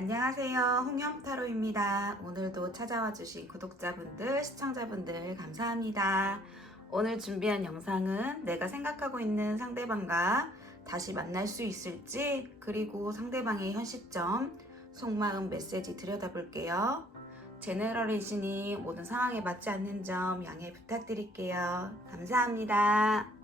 안녕하세요. 홍염타로입니다. 오늘도 찾아와 주신 구독자분들, 시청자분들 감사합니다. 오늘 준비한 영상은 내가 생각하고 있는 상대방과 다시 만날 수 있을지, 그리고 상대방의 현 시점, 속마음 메시지 들여다볼게요. 제너럴 리딩이 모든 상황에 맞지 않는 점 양해 부탁드릴게요. 감사합니다.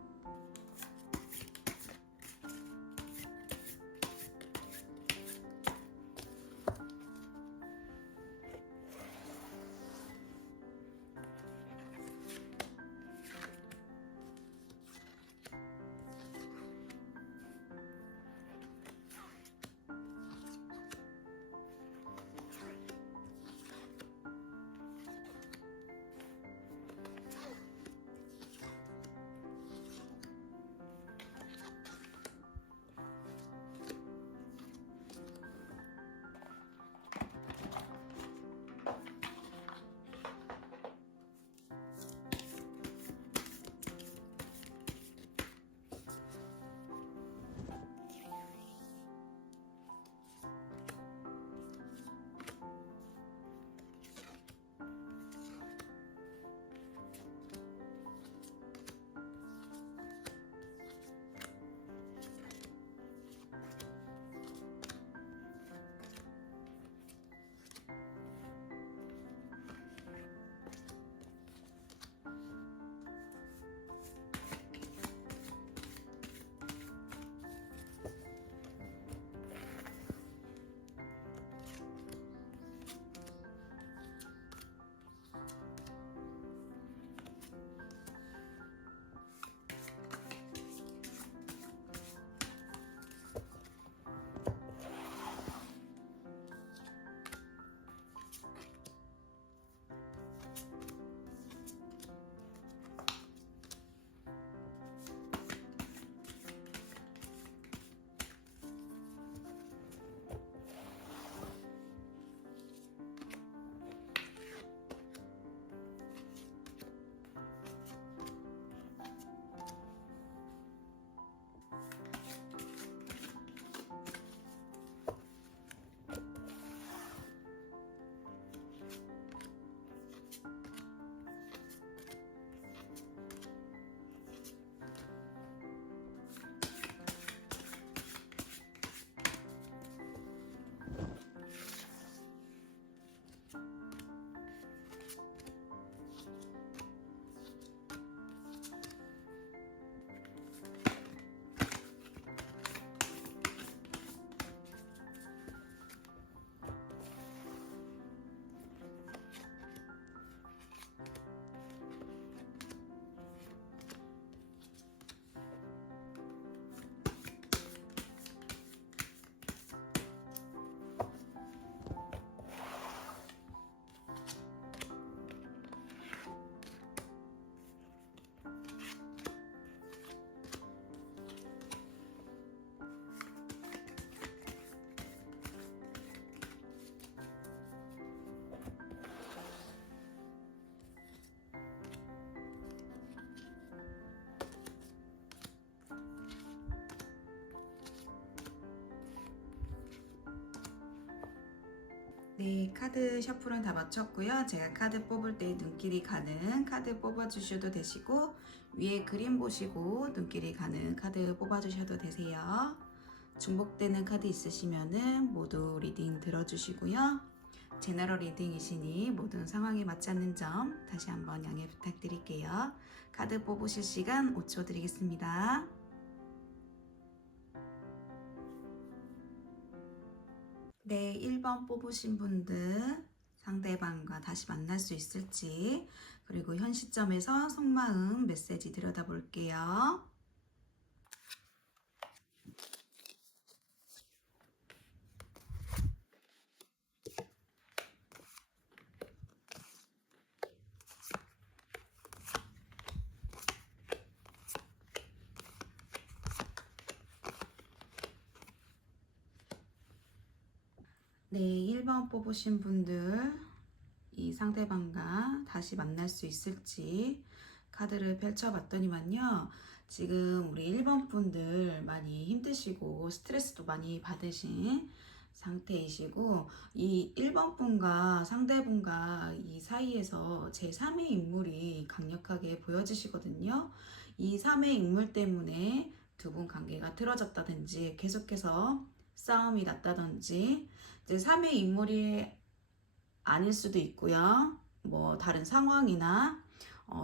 네, 카드 셔플은 다 마쳤고요. 제가 카드 뽑을 때 눈길이 가는 카드 뽑아주셔도 되시고, 위에 그림 보시고 눈길이 가는 카드 뽑아주셔도 되세요. 중복되는 카드 있으시면은 모두 리딩 들어주시고요. 제너럴 리딩이시니 모든 상황에 맞지 않는 점 다시 한번 양해 부탁드릴게요. 카드 뽑으실 시간 5초 드리겠습니다. 네, 1번 뽑으신 분들 상대방과 다시 만날 수 있을지, 그리고 현 시점에서 속마음 메시지 들여다볼게요. 네, 1번 뽑으신 분들 이 상대방과 다시 만날 수 있을지 카드를 펼쳐봤더니만요. 지금 우리 1번 분들 많이 힘드시고 스트레스도 많이 받으신 상태이시고, 이 1번 분과 상대분과 이 사이에서 제3의 인물이 강력하게 보여지시거든요. 이 3의 인물 때문에 두 분 관계가 틀어졌다든지 계속해서 싸움이 났다든지, 이제 3의 인물이 아닐 수도 있고요. 뭐 다른 상황이나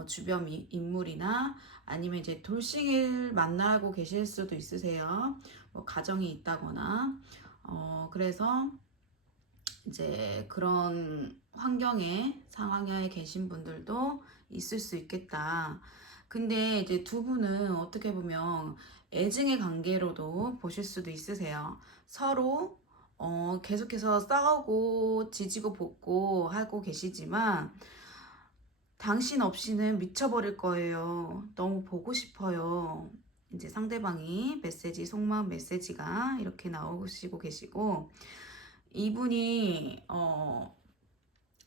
주변 인물이나 아니면 이제 돌싱을 만나고 계실 수도 있으세요. 뭐 가정이 있다거나 그래서 이제 그런 환경에 상황에 계신 분들도 있을 수 있겠다. 근데 이제 두 분은 어떻게 보면 애증의 관계로도 보실 수도 있으세요. 서로 계속해서 싸우고 지지고 볶고 하고 계시지만 당신 없이는 미쳐버릴 거예요. 너무 보고 싶어요. 이제 상대방이 메시지, 속마음 메시지가 이렇게 나오시고 계시고, 이분이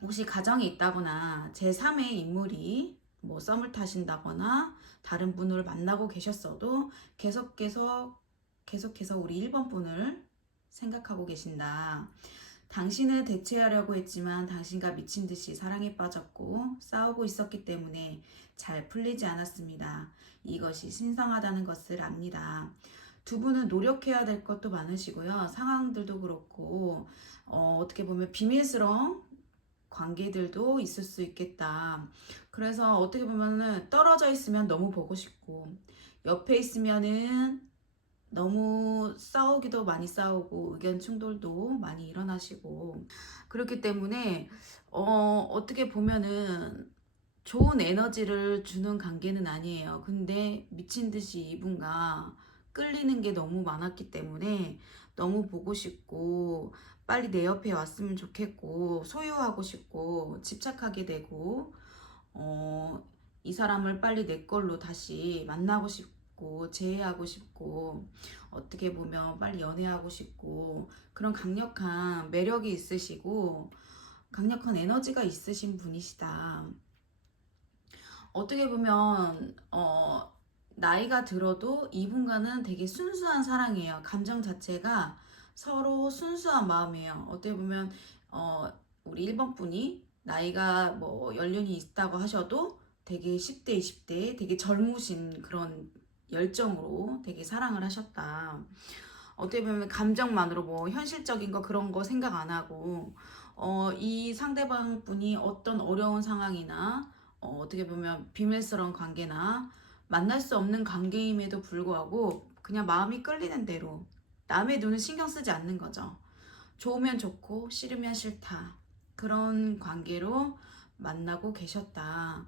혹시 가정이 있다거나 제3의 인물이 뭐 썸을 타신다거나 다른 분을 만나고 계셨어도 계속해서 우리 1번 분을 생각하고 계신다. 당신을 대체하려고 했지만 당신과 미친 듯이 사랑에 빠졌고 싸우고 있었기 때문에 잘 풀리지 않았습니다. 이것이 신성하다는 것을 압니다. 두 분은 노력해야 될 것도 많으시고요. 상황들도 그렇고 어떻게 보면 비밀스러운 관계들도 있을 수 있겠다. 그래서 어떻게 보면은 떨어져 있으면 너무 보고 싶고 옆에 있으면은 너무 싸우기도 많이 싸우고 의견 충돌도 많이 일어나시고 그렇기 때문에 어떻게 보면은 좋은 에너지를 주는 관계는 아니에요. 근데 미친 듯이 이분과 끌리는 게 너무 많았기 때문에 너무 보고 싶고 빨리 내 옆에 왔으면 좋겠고 소유하고 싶고 집착하게 되고 이 사람을 빨리 내 걸로 다시 만나고 싶고 재회하고 싶고 어떻게 보면 빨리 연애하고 싶고 그런 강력한 매력이 있으시고 강력한 에너지가 있으신 분이시다. 어떻게 보면 나이가 들어도 이분과는 되게 순수한 사랑이에요. 감정 자체가 서로 순수한 마음이에요. 어떻게 보면 우리 1번 분이 나이가 뭐 연륜이 있다고 하셔도 되게 10대, 20대 되게 젊으신 그런 열정으로 되게 사랑을 하셨다. 어떻게 보면 감정만으로 뭐 현실적인 거 그런 거 생각 안 하고 이 상대방 분이 어떤 어려운 상황이나 어떻게 보면 비밀스러운 관계나 만날 수 없는 관계임에도 불구하고 그냥 마음이 끌리는 대로 남의 눈을 신경 쓰지 않는 거죠. 좋으면 좋고 싫으면 싫다. 그런 관계로 만나고 계셨다.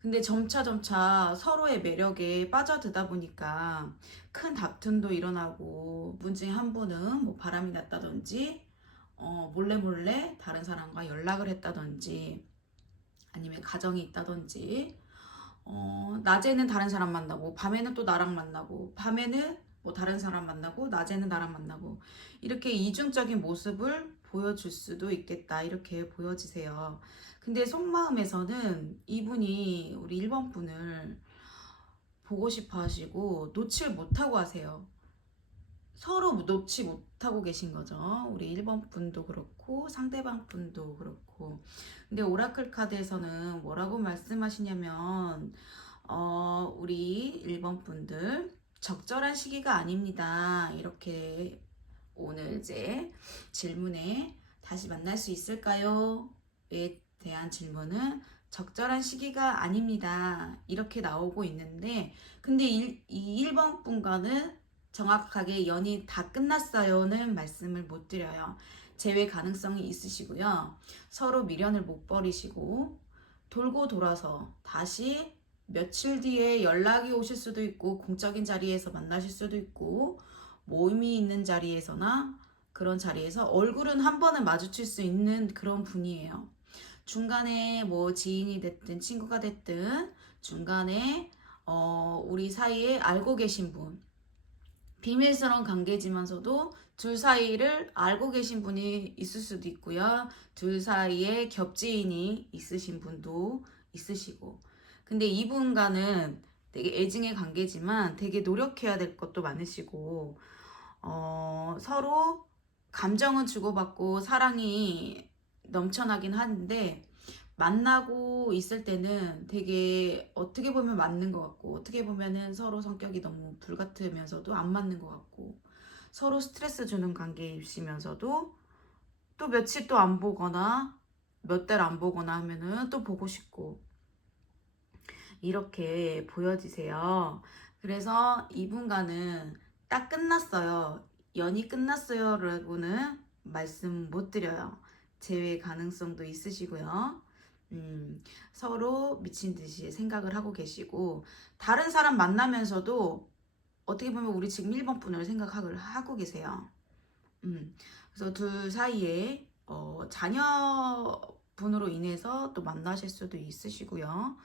근데 점차 서로의 매력에 빠져들다 보니까 큰 다툼도 일어나고 분 중에 한 분은 뭐 바람이 났다든지 몰래 다른 사람과 연락을 했다든지 아니면 가정이 있다든지 낮에는 다른 사람 만나고 밤에는 또 나랑 만나고 밤에는 뭐 다른 사람 만나고 낮에는 나랑 만나고 이렇게 이중적인 모습을 보여줄 수도 있겠다 이렇게 보여지세요. 근데 속마음에서는 이분이 우리 1번 분을 보고 싶어 하시고 놓칠 못하고 하세요. 서로 놓지 못하고 계신 거죠. 우리 1번 분도 그렇고 상대방 분도 그렇고. 근데 오라클 카드에서는 뭐라고 말씀하시냐면 우리 1번 분들 적절한 시기가 아닙니다. 이렇게 오늘 이제 질문에 다시 만날 수 있을까요? 에 대한 질문은 적절한 시기가 아닙니다. 이렇게 나오고 있는데 근데 이 1번 분과는 정확하게 연이 다 끝났어요는 말씀을 못 드려요. 재회 가능성이 있으시고요. 서로 미련을 못 버리시고 돌고 돌아서 다시 며칠 뒤에 연락이 오실 수도 있고 공적인 자리에서 만나실 수도 있고 모임이 있는 자리에서나 그런 자리에서 얼굴은 한 번은 마주칠 수 있는 그런 분이에요. 중간에 뭐 지인이 됐든 친구가 됐든 중간에 우리 사이에 알고 계신 분 비밀스러운 관계지만서도 둘 사이를 알고 계신 분이 있을 수도 있고요. 둘 사이에 겹지인이 있으신 분도 있으시고. 근데 이분과는 되게 애증의 관계지만 되게 노력해야 될 것도 많으시고, 서로 감정은 주고받고 사랑이 넘쳐나긴 하는데 만나고 있을 때는 되게 어떻게 보면 맞는 것 같고 어떻게 보면은 서로 성격이 너무 불같으면서도 안 맞는 것 같고 서로 스트레스 주는 관계이시면서도 또 며칠 또 안 보거나 몇 달 안 보거나 하면은 또 보고 싶고 이렇게 보여지세요. 그래서 이분과는 딱 끝났어요. 연이 끝났어요 라고는 말씀 못 드려요. 재회 가능성도 있으시고요. 서로 미친 듯이 생각을 하고 계시고 다른 사람 만나면서도 어떻게 보면 우리 지금 1번 분을 생각을 하고 계세요. 그래서 둘 사이에 자녀분으로 인해서 또 만나실 수도 있으시고요.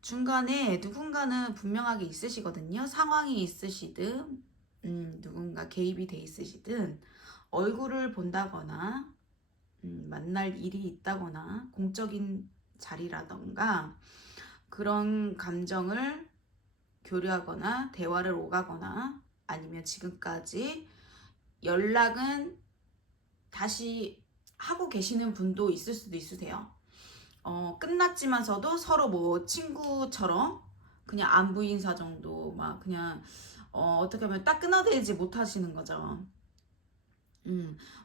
중간에 누군가는 분명하게 있으시거든요. 상황이 있으시든 누군가 개입이 돼 있으시든 얼굴을 본다거나 만날 일이 있다거나 공적인 자리라던가 그런 감정을 교류하거나 대화를 오가거나 아니면 지금까지 연락은 다시 하고 계시는 분도 있을 수도 있으세요. 끝났지만서도 서로 뭐 친구처럼 그냥 안부 인사 정도 막 그냥 어떻게 하면 딱 끊어내지 못하시는 거죠.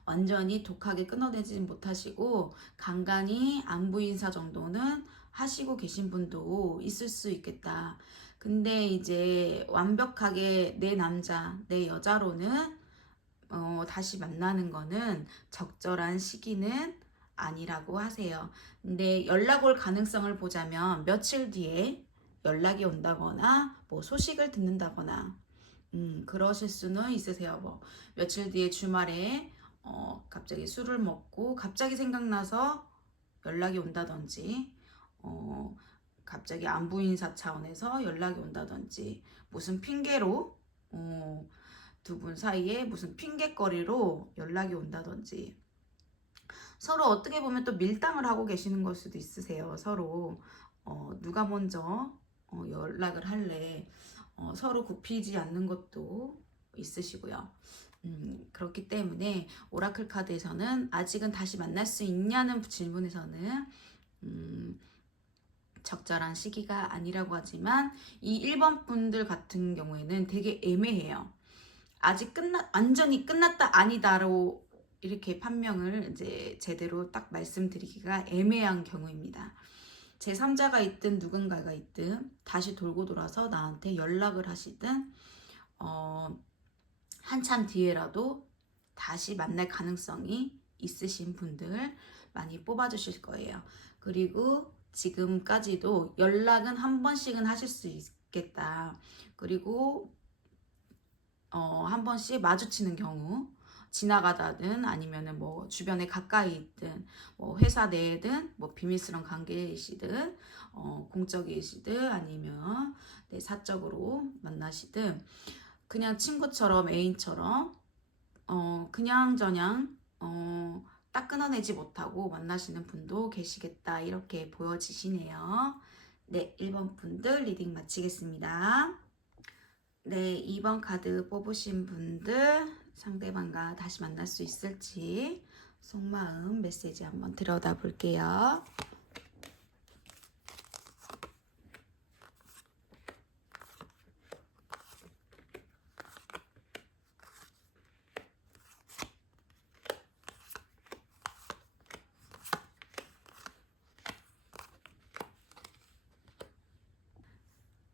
완전히 독하게 끊어내지 못하시고 간간히 안부 인사 정도는 하시고 계신 분도 있을 수 있겠다. 근데 이제 완벽하게 내 남자, 내 여자로는 다시 만나는 거는 적절한 시기는 아니라고 하세요. 근데 연락 올 가능성을 보자면 며칠 뒤에 연락이 온다거나 뭐 소식을 듣는다거나 그러실 수는 있으세요. 뭐 며칠 뒤에 주말에 갑자기 술을 먹고 갑자기 생각나서 연락이 온다든지 갑자기 안부 인사 차원에서 연락이 온다든지 무슨 핑계로 두 분 사이에 무슨 핑계거리로 연락이 온다든지 서로 어떻게 보면 또 밀당을 하고 계시는 걸 수도 있으세요. 서로 누가 먼저 연락을 할래 서로 굽히지 않는 것도 있으시고요. 그렇기 때문에 오라클 카드에서는 아직은 다시 만날 수 있냐는 질문에서는 적절한 시기가 아니라고 하지만 이 1번 분들 같은 경우에는 되게 애매해요. 아직 완전히 끝났다 아니다로 이렇게 판명을 이제 제대로 딱 말씀드리기가 애매한 경우입니다. 제3자가 있든 누군가가 있든 다시 돌고 돌아서 나한테 연락을 하시든 한참 뒤에라도 다시 만날 가능성이 있으신 분들 많이 뽑아주실 거예요. 그리고 지금까지도 연락은 한 번씩은 하실 수 있겠다. 그리고 한 번씩 마주치는 경우 지나가다든 아니면은 뭐 주변에 가까이 있든 뭐 회사 내든 뭐 비밀스러운 관계이시든 공적이시든 아니면 네, 사적으로 만나시든 그냥 친구처럼 애인처럼 그냥저냥 딱 끊어내지 못하고 만나시는 분도 계시겠다 이렇게 보여지시네요. 네, 1번 분들 리딩 마치겠습니다. 네, 2번 카드 뽑으신 분들 상대방과 다시 만날 수 있을지 속마음 메시지 한번 들여다 볼게요.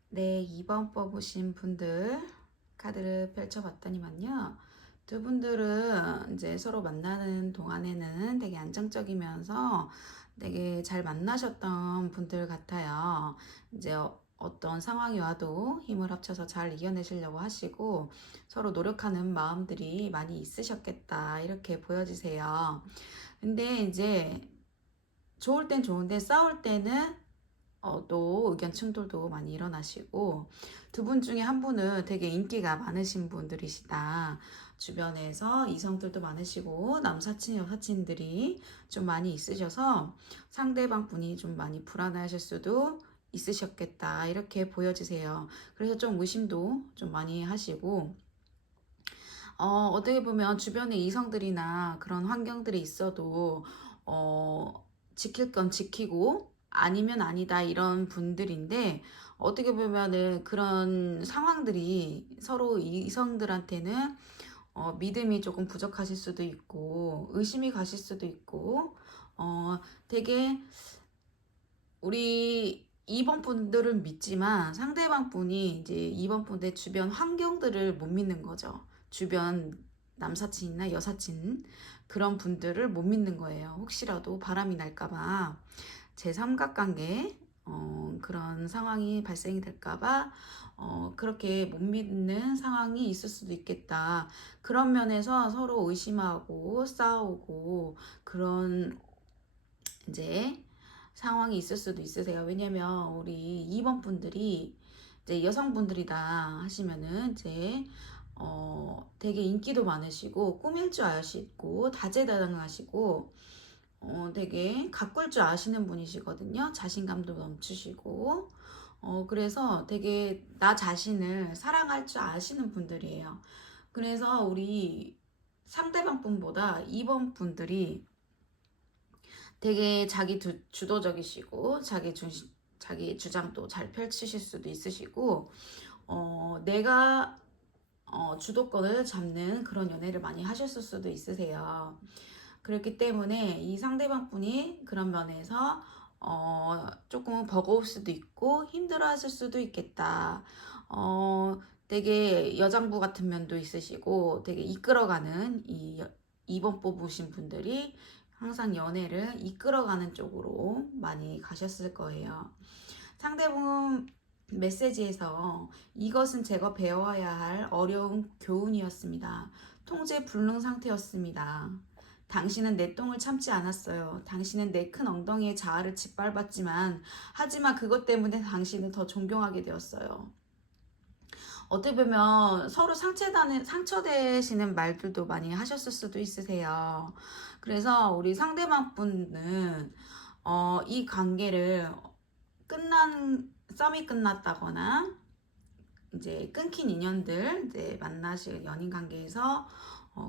네, 2번 뽑으신 분들 카드를 펼쳐봤더니만요. 두 분들은 이제 서로 만나는 동안에는 되게 안정적이면서 되게 잘 만나셨던 분들 같아요. 이제 어떤 상황이 와도 힘을 합쳐서 잘 이겨내시려고 하시고 서로 노력하는 마음들이 많이 있으셨겠다 이렇게 보여지세요. 근데 이제 좋을 땐 좋은데 싸울 때는 또 의견 충돌도 많이 일어나시고 두 분 중에 한 분은 되게 인기가 많으신 분들이시다. 주변에서 이성들도 많으시고 남사친 여사친들이 좀 많이 있으셔서 상대방 분이 좀 많이 불안해하실 수도 있으셨겠다 이렇게 보여지세요. 그래서 좀 의심도 좀 많이 하시고 어떻게 보면 주변에 이성들이나 그런 환경들이 있어도 지킬 건 지키고 아니면 아니다 이런 분들인데, 어떻게 보면은 그런 상황들이 서로 이성들한테는 믿음이 조금 부족하실 수도 있고 의심이 가실 수도 있고, 되게 우리 2번 분들은 믿지만 상대방 분이 이제 2번 분의 주변 환경들을 못 믿는 거죠. 주변 남사친이나 여사친 그런 분들을 못 믿는 거예요. 혹시라도 바람이 날까봐, 제3각관계 그런 상황이 발생이 될까봐 그렇게 못 믿는 상황이 있을 수도 있겠다. 그런 면에서 서로 의심하고 싸우고 그런 이제 상황이 있을 수도 있으세요. 왜냐면 우리 2번 분들이 이제 여성분들이다 하시면은 이제 되게 인기도 많으시고 꾸밀 줄 아시고 다재다능하시고 되게 가꿀 줄 아시는 분이시거든요. 자신감도 넘치시고 그래서 되게 나 자신을 사랑할 줄 아시는 분들이에요. 그래서 우리 상대방 분보다 2번 분들이 되게 주도적이시고 자기 주장도 잘 펼치실 수도 있으시고, 내가 주도권을 잡는 그런 연애를 많이 하셨을 수도 있으세요. 그렇기 때문에 이 상대방 분이 그런 면에서 조금 버거울 수도 있고 힘들어 하실 수도 있겠다. 되게 여장부 같은 면도 있으시고 되게 이끌어가는 2번 뽑으신 분들이 항상 연애를 이끌어가는 쪽으로 많이 가셨을 거예요. 상대분 메시지에서 이것은 제가 배워야 할 어려운 교훈이었습니다. 통제 불능 상태였습니다. 당신은 내 똥을 참지 않았어요. 당신은 내 큰 엉덩이의 자아를 짓밟았지만, 하지만 그것 때문에 당신을 더 존경하게 되었어요. 어떻게 보면 서로 상처되시는 말들도 많이 하셨을 수도 있으세요. 그래서 우리 상대방 분은 이 관계를 썸이 끝났다거나 이제 끊긴 인연들, 이제 만나실 연인 관계에서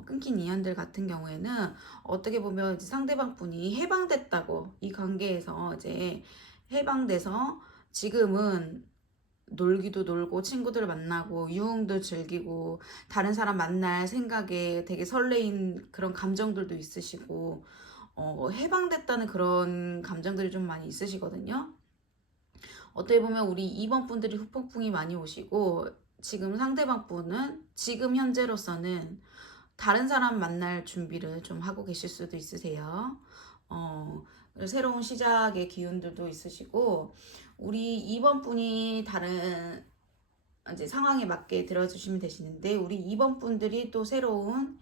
끊긴 인연들 같은 경우에는 어떻게 보면 이제 상대방 분이 해방됐다고, 이 관계에서 이제 해방돼서 지금은 놀기도 놀고 친구들 만나고 유흥도 즐기고 다른 사람 만날 생각에 되게 설레인 그런 감정들도 있으시고 해방됐다는 그런 감정들이 좀 많이 있으시거든요. 어떻게 보면 우리 2번 분들이 후폭풍이 많이 오시고, 지금 상대방 분은 지금 현재로서는 다른 사람 만날 준비를 좀 하고 계실 수도 있으세요. 새로운 시작의 기운들도 있으시고, 우리 2번 분이 다른 이제 상황에 맞게 들어주시면 되시는데, 우리 2번 분들이 또 새로운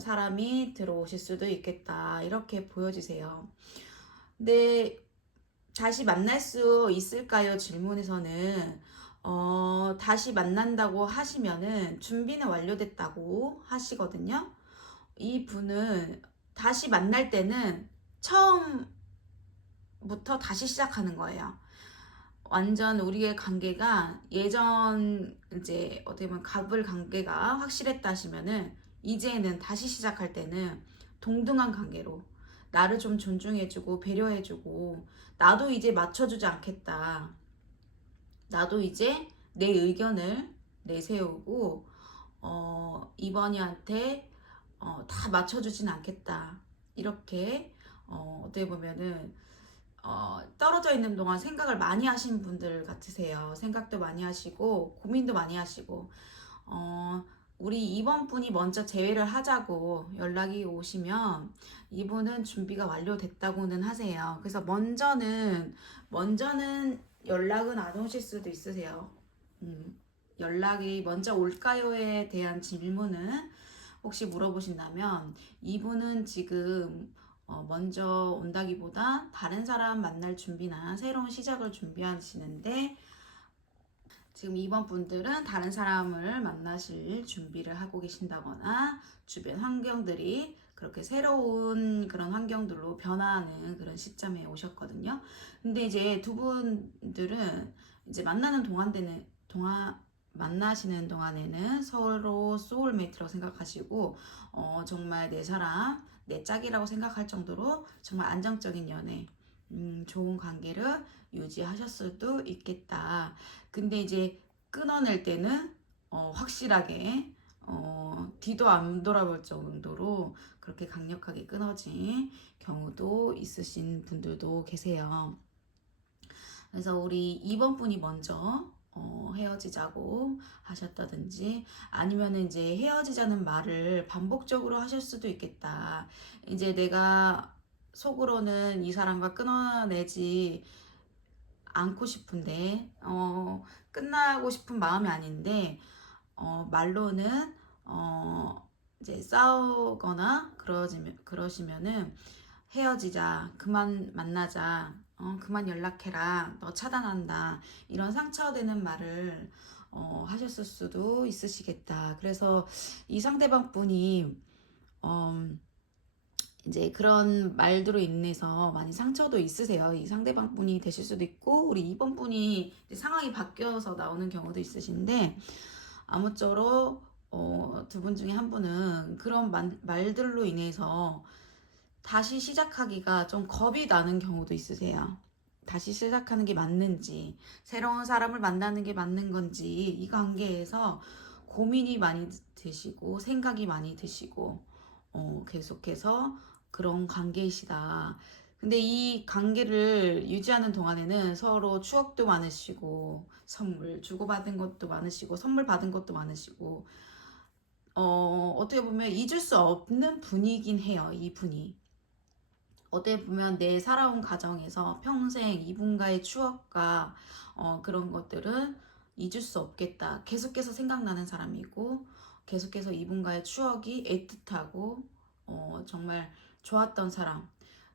사람이 들어오실 수도 있겠다, 이렇게 보여지세요. 근데 다시 만날 수 있을까요? 질문에서는 다시 만난다고 하시면은 준비는 완료됐다고 하시거든요. 이 분은 다시 만날 때는 처음부터 다시 시작하는 거예요. 완전 우리의 관계가 예전 이제 어떻게 보면 갑을 관계가 확실했다 하시면은, 이제는 다시 시작할 때는 동등한 관계로 나를 좀 존중해주고 배려해주고, 나도 이제 맞춰주지 않겠다. 나도 이제 내 의견을 내세우고 이번이한테 다 맞춰주진 않겠다. 이렇게 어떻게 보면은 떨어져 있는 동안 생각을 많이 하신 분들 같으세요. 생각도 많이 하시고 고민도 많이 하시고, 우리 이번 분이 먼저 재회를 하자고 연락이 오시면 이분은 준비가 완료됐다고는 하세요. 그래서 먼저는 연락은 안 오실 수도 있으세요. 연락이 먼저 올까요에 대한 질문은 혹시 물어보신다면, 이분은 지금 먼저 온다기보다 다른 사람 만날 준비나 새로운 시작을 준비하시는데, 지금 2번 분들은 다른 사람을 만나실 준비를 하고 계신다거나 주변 환경들이 그렇게 새로운 그런 환경들로 변화하는 그런 시점에 오셨거든요. 근데 이제 두 분들은 이제 만나는 동안 만나시는 동안에는 서로 소울메이트라고 생각하시고 정말 내 사람, 내 짝이라고 생각할 정도로 정말 안정적인 연애, 좋은 관계를 유지하실 수도 있겠다. 근데 이제 끊어낼 때는 확실하게 뒤도 안 돌아볼 정도로 그렇게 강력하게 끊어진 경우도 있으신 분들도 계세요. 그래서 우리 2번 분이 먼저 헤어지자고 하셨다든지 아니면은 이제 헤어지자는 말을 반복적으로 하실 수도 있겠다. 이제 내가 속으로는 이 사람과 끊어내지 않고 싶은데 끝나고 싶은 마음이 아닌데 말로는 이제 싸우거나 그러시면은 헤어지자, 그만 만나자, 그만 연락해라, 너 차단한다, 이런 상처되는 말을 하셨을 수도 있으시겠다. 그래서 이 상대방 분이 이제 그런 말들로 인해서 많이 상처도 있으세요. 이 상대방 분이 되실 수도 있고, 우리 2번 분이 상황이 바뀌어서 나오는 경우도 있으신데, 아무쪼록 두 분 중에 한 분은 그런 말들로 인해서 다시 시작하기가 좀 겁이 나는 경우도 있으세요. 다시 시작하는 게 맞는지, 새로운 사람을 만나는 게 맞는 건지, 이 관계에서 고민이 많이 드시고, 생각이 많이 드시고, 계속해서 그런 관계이시다. 근데 이 관계를 유지하는 동안에는 서로 추억도 많으시고, 선물 주고받은 것도 많으시고, 선물 받은 것도 많으시고, 어떻게 보면 잊을 수 없는 분이긴 해요, 이 분이. 어떻게 보면 내 살아온 가정에서 평생 이분과의 추억과 그런 것들은 잊을 수 없겠다. 계속해서 생각나는 사람이고 계속해서 이분과의 추억이 애틋하고 정말 좋았던 사람.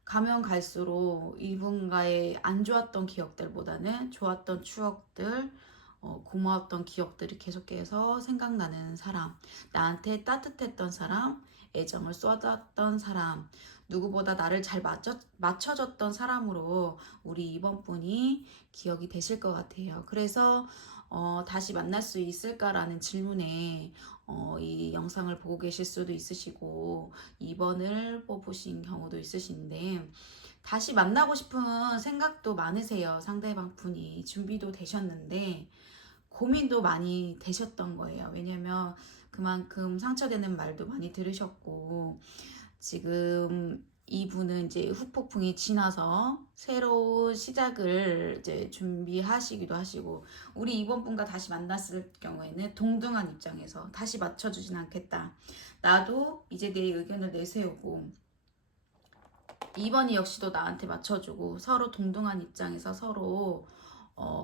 가면 갈수록 이분과의 안 좋았던 기억들보다는 좋았던 추억들, 고마웠던 기억들이 계속해서 생각나는 사람. 나한테 따뜻했던 사람, 애정을 쏟았던 사람, 누구보다 나를 잘 맞춰줬던 사람으로 우리 이번 분이 기억이 되실 것 같아요. 그래서 다시 만날 수 있을까라는 질문에 이 영상을 보고 계실 수도 있으시고 2번을 뽑으신 경우도 있으신데 다시 만나고 싶은 생각도 많으세요. 상대방 분이 준비도 되셨는데 고민도 많이 되셨던 거예요. 왜냐면 그만큼 상처되는 말도 많이 들으셨고 지금 이분은 이제 후폭풍이 지나서 새로운 시작을 이제 준비하시기도 하시고 우리 이번 분과 다시 만났을 경우에는 동등한 입장에서 다시 맞춰주진 않겠다. 나도 이제 내 의견을 내세우고 2번이 역시도 나한테 맞춰주고 서로 동등한 입장에서 서로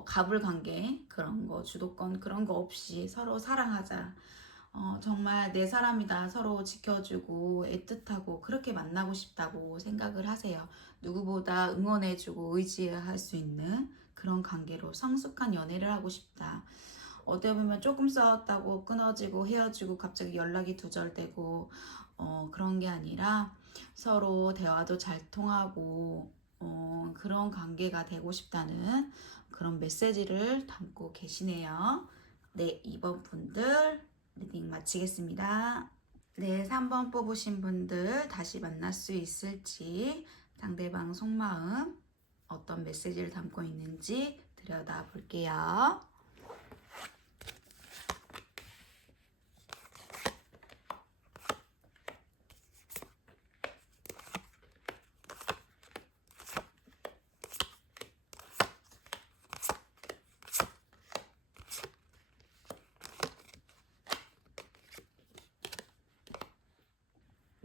갑을 관계 그런 거 주도권 그런 거 없이 서로 사랑하자. 정말 내 사람이다. 서로 지켜주고 애틋하고 그렇게 만나고 싶다고 생각을 하세요. 누구보다 응원해주고 의지할 수 있는 그런 관계로 성숙한 연애를 하고 싶다. 어떻게 보면 조금 싸웠다고 끊어지고 헤어지고 갑자기 연락이 두절되고 그런 게 아니라 서로 대화도 잘 통하고 그런 관계가 되고 싶다는 그런 메시지를 담고 계시네요. 네, 2번 분들 리딩 마치겠습니다. 네, 3번 뽑으신 분들 다시 만날 수 있을지 상대방 속마음 어떤 메시지를 담고 있는지 들여다 볼게요.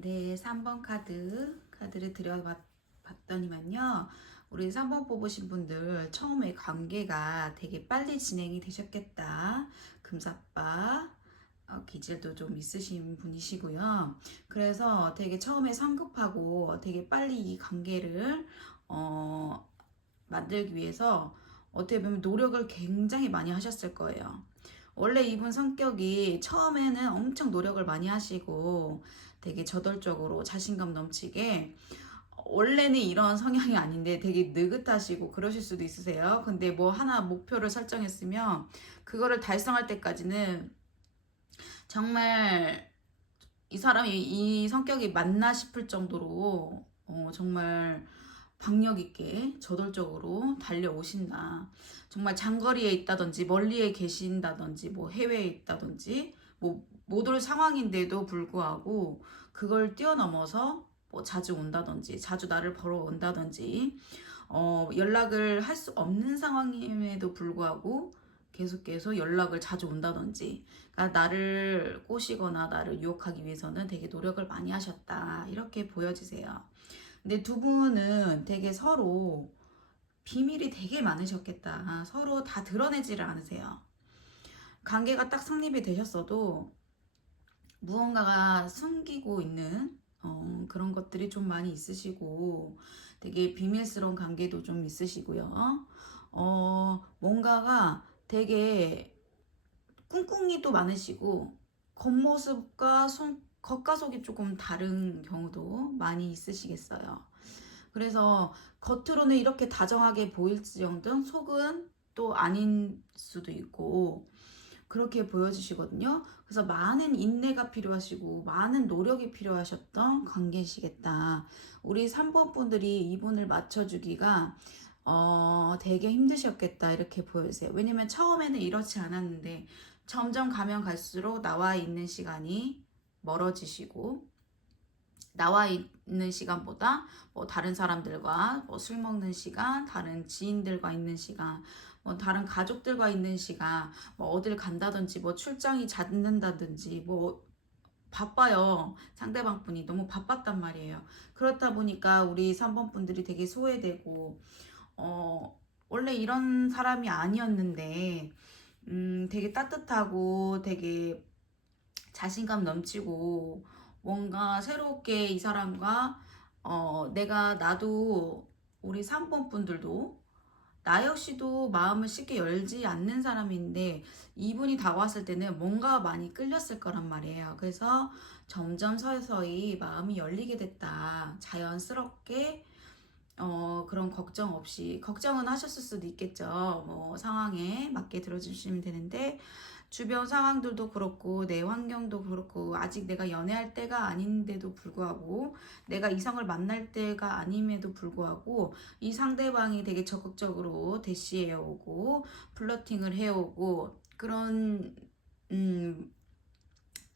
네, 3번 카드를 들여봤더니만요. 우리 3번 뽑으신 분들 처음에 관계가 되게 빨리 진행이 되셨겠다. 금사빠 기질도 좀 있으신 분이시고요. 그래서 되게 처음에 성급하고 되게 빨리 이 관계를 만들기 위해서 어떻게 보면 노력을 굉장히 많이 하셨을 거예요. 원래 이분 성격이 처음에는 엄청 노력을 많이 하시고 되게 저돌적으로 자신감 넘치게 원래는 이런 성향이 아닌데 되게 느긋하시고 그러실 수도 있으세요. 근데 뭐 하나 목표를 설정했으면 그거를 달성할 때까지는 정말 이 사람이 이 성격이 맞나 싶을 정도로 정말 박력 있게 저돌적으로 달려오신다. 정말 장거리에 있다든지 멀리에 계신다든지 뭐 해외에 있다든지 뭐 못 올 상황인데도 불구하고 그걸 뛰어넘어서 뭐 자주 온다든지 자주 나를 보러 온다든지 연락을 할 수 없는 상황임에도 불구하고 계속 연락을 자주 온다든지, 그러니까 나를 꼬시거나 나를 유혹하기 위해서는 되게 노력을 많이 하셨다 이렇게 보여지세요. 근데 두 분은 되게 서로 비밀이 되게 많으셨겠다. 서로 다 드러내지를 않으세요. 관계가 딱 성립이 되셨어도 무언가가 숨기고 있는 그런 것들이 좀 많이 있으시고 되게 비밀스러운 관계도 좀 있으시고요. 뭔가가 되게 꿍꿍이도 많으시고 겉모습과 겉과 속이 조금 다른 경우도 많이 있으시겠어요. 그래서 겉으로는 이렇게 다정하게 보일지언정 속은 또 아닌 수도 있고 그렇게 보여지시거든요. 그래서 많은 인내가 필요하시고 많은 노력이 필요하셨던 관계시겠다. 우리 3번 분들이 이분을 맞춰주기가 되게 힘드셨겠다 이렇게 보여주세요. 왜냐면 처음에는 이렇지 않았는데 점점 가면 갈수록 나와 있는 시간이 멀어지시고 나와 있는 시간보다 뭐 다른 사람들과 뭐 술 먹는 시간, 다른 지인들과 있는 시간, 뭐 다른 가족들과 있는 시간, 뭐 어딜 간다든지 뭐 출장이 잦는다든지 뭐 바빠요. 상대방 분이 너무 바빴단 말이에요. 그렇다 보니까 우리 3번 분들이 되게 소외되고 원래 이런 사람이 아니었는데 되게 따뜻하고 되게 자신감 넘치고 뭔가 새롭게 이 사람과 나도 우리 3번 분들도 나 역시도 마음을 쉽게 열지 않는 사람인데 이분이 다가왔을 때는 뭔가 많이 끌렸을 거란 말이에요. 그래서 점점 서서히 마음이 열리게 됐다. 자연스럽게 그런 걱정 없이 걱정은 하셨을 수도 있겠죠. 뭐 상황에 맞게 들어주시면 되는데 주변 상황들도 그렇고 내 환경도 그렇고 아직 내가 연애할 때가 아닌데도 불구하고 내가 이성을 만날 때가 아님에도 불구하고 이 상대방이 되게 적극적으로 대시해 오고 플러팅을 해오고 그런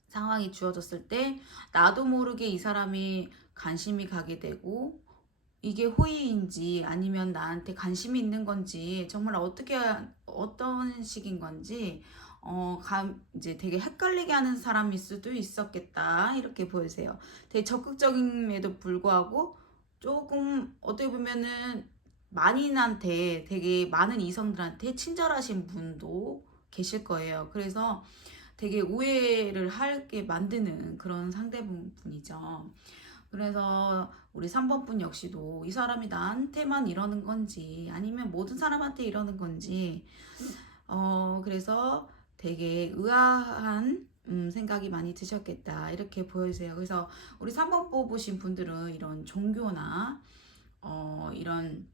상황이 주어졌을 때 나도 모르게 이 사람이 관심이 가게 되고 이게 호의인지 아니면 나한테 관심이 있는 건지 정말 어떤 식인 건지 이제 되게 헷갈리게 하는 사람일 수도 있었겠다 이렇게 보이세요. 되게 적극적임에도 불구하고 조금 어떻게 보면은 만인한테 되게 많은 이성들한테 친절하신 분도 계실 거예요. 그래서 되게 오해를 하게 만드는 그런 상대분이죠. 그래서 우리 3번 분 역시도 이 사람이 나한테만 이러는 건지 아니면 모든 사람한테 이러는 건지 그래서 되게 의아한 생각이 많이 드셨겠다 이렇게 보여주세요. 그래서 우리 3번 뽑으신 분들은 이런 종교나 이런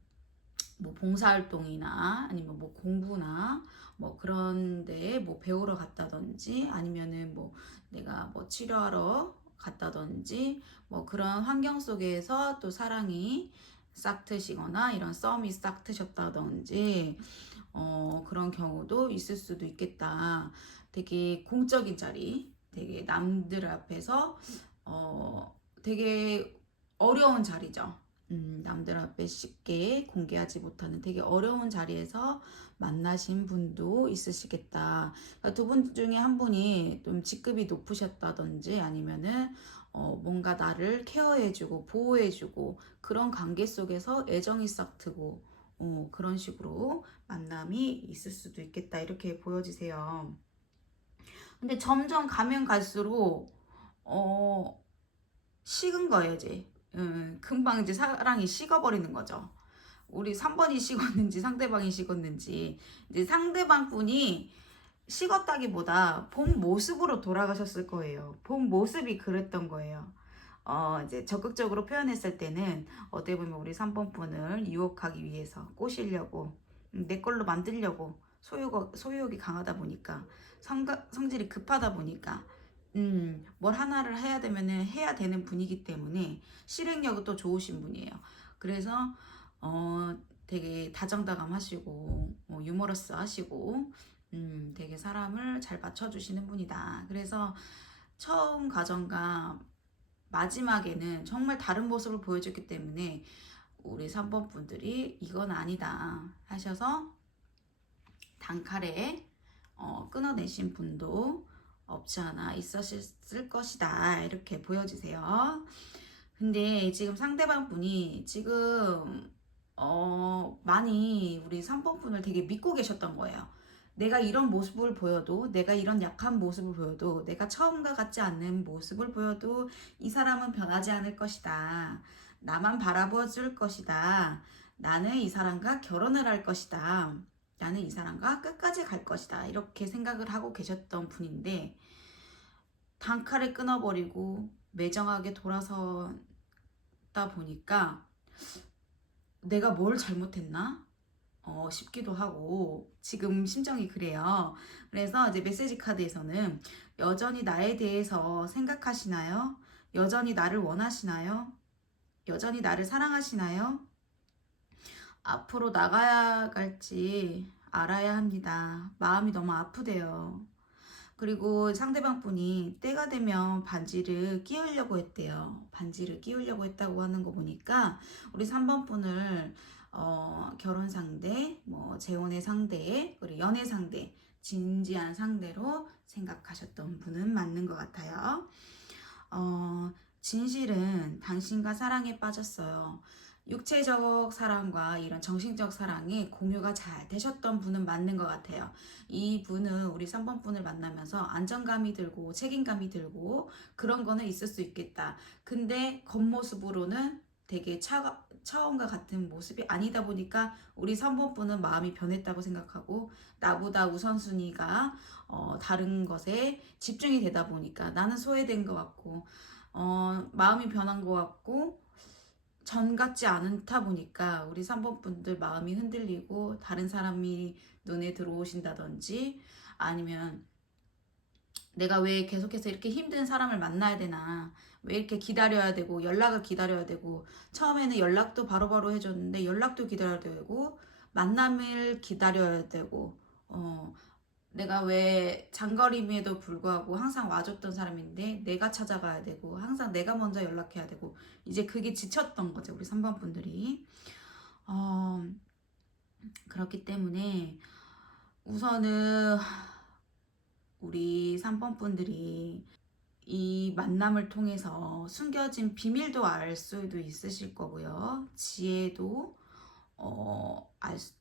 뭐 봉사활동이나 아니면 뭐 공부나 뭐 그런데 뭐 배우러 갔다든지 아니면은 뭐 내가 뭐 치료하러 갔다든지 뭐 그런 환경 속에서 또 사랑이 싹 트시거나 이런 썸이 싹 트셨다든지 그런 경우도 있을 수도 있겠다. 되게 공적인 자리, 되게 남들 앞에서 되게 어려운 자리죠. 남들 앞에 쉽게 공개하지 못하는 되게 어려운 자리에서 만나신 분도 있으시겠다. 그러니까 두 분 중에 한 분이 좀 직급이 높으셨다든지 아니면은 뭔가 나를 케어해주고 보호해주고 그런 관계 속에서 애정이 싹 트고 그런 식으로 만남이 있을 수도 있겠다 이렇게 보여지세요. 근데 점점 가면 갈수록 식은 거예요 이제. 금방 이제 사랑이 식어버리는 거죠. 우리 3번이 식었는지 상대방이 식었는지 이제 상대방 분이 식었다기보다 본 모습으로 돌아가셨을 거예요. 본 모습이 그랬던 거예요. 이제 적극적으로 표현했을 때는 어떻게 보면 우리 3번 분을 유혹하기 위해서 꼬시려고 내 걸로 만들려고 소유욕이 강하다 보니까 성질이 급하다 보니까 뭘 하나를 해야 되면은 해야 되는 분이기 때문에 실행력이 또 좋으신 분이에요. 그래서 되게 다정다감하시고 유머러스 하시고 되게 사람을 잘 맞춰주시는 분이다. 그래서 처음 과정과 마지막에는 정말 다른 모습을 보여줬기 때문에 우리 3번 분들이 이건 아니다 하셔서 단칼에 끊어내신 분도 없지 않아 있었을 것이다 이렇게 보여지세요. 근데 지금 상대방 분이 지금 많이 우리 3번 분을 되게 믿고 계셨던 거예요. 내가 이런 모습을 보여도, 내가 이런 약한 모습을 보여도, 내가 처음과 같지 않는 모습을 보여도 이 사람은 변하지 않을 것이다. 나만 바라봐 줄 것이다. 나는 이 사람과 결혼을 할 것이다. 나는 이 사람과 끝까지 갈 것이다. 이렇게 생각을 하고 계셨던 분인데 단칼에 끊어버리고 매정하게 돌아서다 보니까 내가 뭘 잘못했나? 싶기도 하고 지금 심정이 그래요. 그래서 이제 메시지 카드에서는 여전히 나에 대해서 생각하시나요? 여전히 나를 원하시나요? 여전히 나를 사랑하시나요? 앞으로 나가야 갈지 알아야 합니다. 마음이 너무 아프대요. 그리고 상대방 분이 때가 되면 반지를 끼우려고 했대요. 반지를 끼우려고 했다고 하는 거 보니까 우리 3번 분을 결혼 상대, 뭐 재혼의 상대, 그리고 연애 상대, 진지한 상대로 생각하셨던 분은 맞는 것 같아요. 진실은 당신과 사랑에 빠졌어요. 육체적 사랑과 이런 정신적 사랑이 공유가 잘 되셨던 분은 맞는 것 같아요. 이 분은 우리 3번 분을 만나면서 안정감이 들고 책임감이 들고 그런 거는 있을 수 있겠다. 근데 겉모습으로는 되게 처음과 같은 모습이 아니다 보니까 우리 3번 분은 마음이 변했다고 생각하고 나보다 우선순위가 다른 것에 집중이 되다 보니까 나는 소외된 것 같고 마음이 변한 것 같고 전 같지 않다 보니까 우리 3번 분들 마음이 흔들리고 다른 사람이 눈에 들어오신다든지 아니면 내가 왜 계속해서 이렇게 힘든 사람을 만나야 되나 왜 이렇게 기다려야 되고 연락을 기다려야 되고 처음에는 연락도 바로바로 해줬는데 연락도 기다려야 되고 만남을 기다려야 되고 내가 왜 장거림에도 불구하고 항상 와줬던 사람인데 내가 찾아가야 되고 항상 내가 먼저 연락해야 되고 이제 그게 지쳤던 거죠 우리 3번 분들이. 그렇기 때문에 우선은 우리 3번 분들이 이 만남을 통해서 숨겨진 비밀도 알 수도 있으실 거고요.